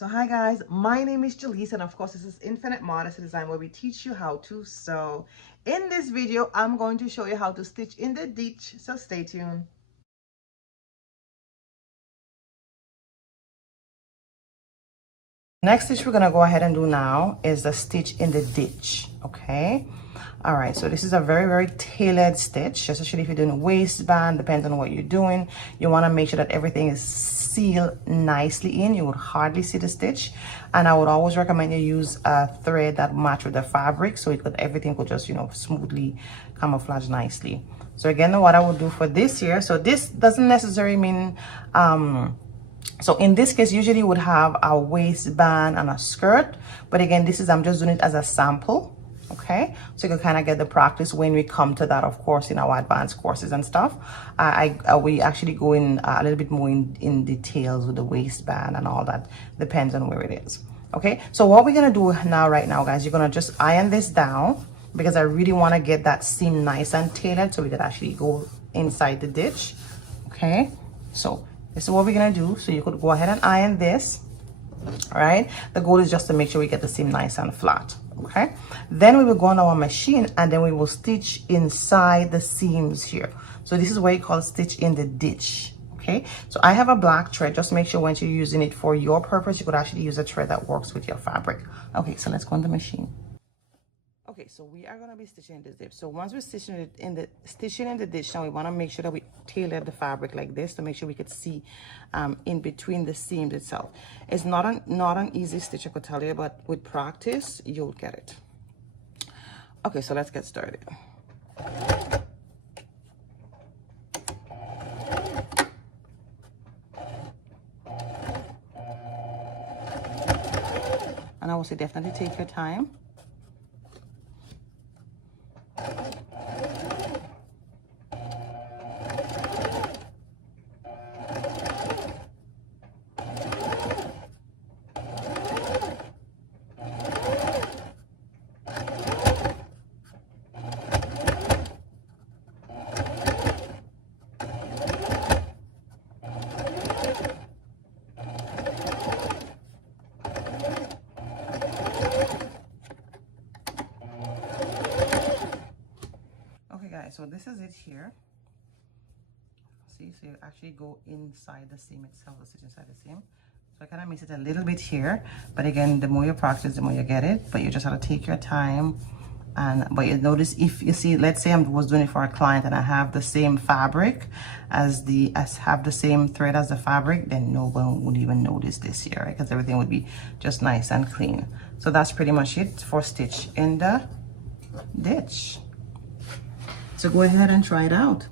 So hi guys, my name is Jaleese, and of course this is Infinite Modesty Design, where we teach you how to sew. In this video, I'm going to show you how to stitch in the ditch, so stay tuned. Next stitch we're gonna go ahead and do now is the stitch in the ditch. Okay, all right, so this is a very tailored stitch, especially if you're doing a waistband. Depends on what you're doing. You want to make sure that everything is sealed nicely in. You would hardly see the stitch, and I would always recommend you use a thread that match with the fabric, so everything could just smoothly camouflage nicely. So again, what I would do for this here, so this doesn't necessarily mean so in this case, usually you would have a waistband and a skirt, but again, I'm just doing it as a sample. Okay, so you can kind of get the practice when we come to that, of course, in our advanced courses and stuff. We actually go in a little bit more in details with the waistband and all that. Depends on where it is. Okay, so what we're gonna do right now, guys, you're gonna just iron this down, because I really want to get that seam nice and tailored so we could actually go inside the ditch. Okay, so this is what we're gonna do. So you could go ahead and iron this. All right, the goal is just to make sure we get the seam nice and flat. Okay, then we will go on our machine and then we will stitch inside the seams here. So this is what you call stitch in the ditch. Okay, so I have a black thread. Just make sure when you're using it for your purpose, you could actually use a thread that works with your fabric. Okay, so let's go on the machine. Okay, so we are going to be stitching in the zip. So once we're stitching in the ditch, now we want to make sure that we tailor the fabric like this to make sure we could see in between the seams itself. It's not an easy stitch, I could tell you, but with practice you'll get it. Okay, so let's get started. And I would say definitely take your time. So this is it here. See, so you actually go inside the seam itself, the stitch inside the seam. So I kind of miss it a little bit here, but again, the more you practice, the more you get it. But you just have to take your time. But you notice, if you see, let's say I was doing it for a client and I have the same fabric have the same thread as the fabric, then no one would even notice this here, right? Because everything would be just nice and clean. So that's pretty much it for stitch in the ditch. So go ahead and try it out.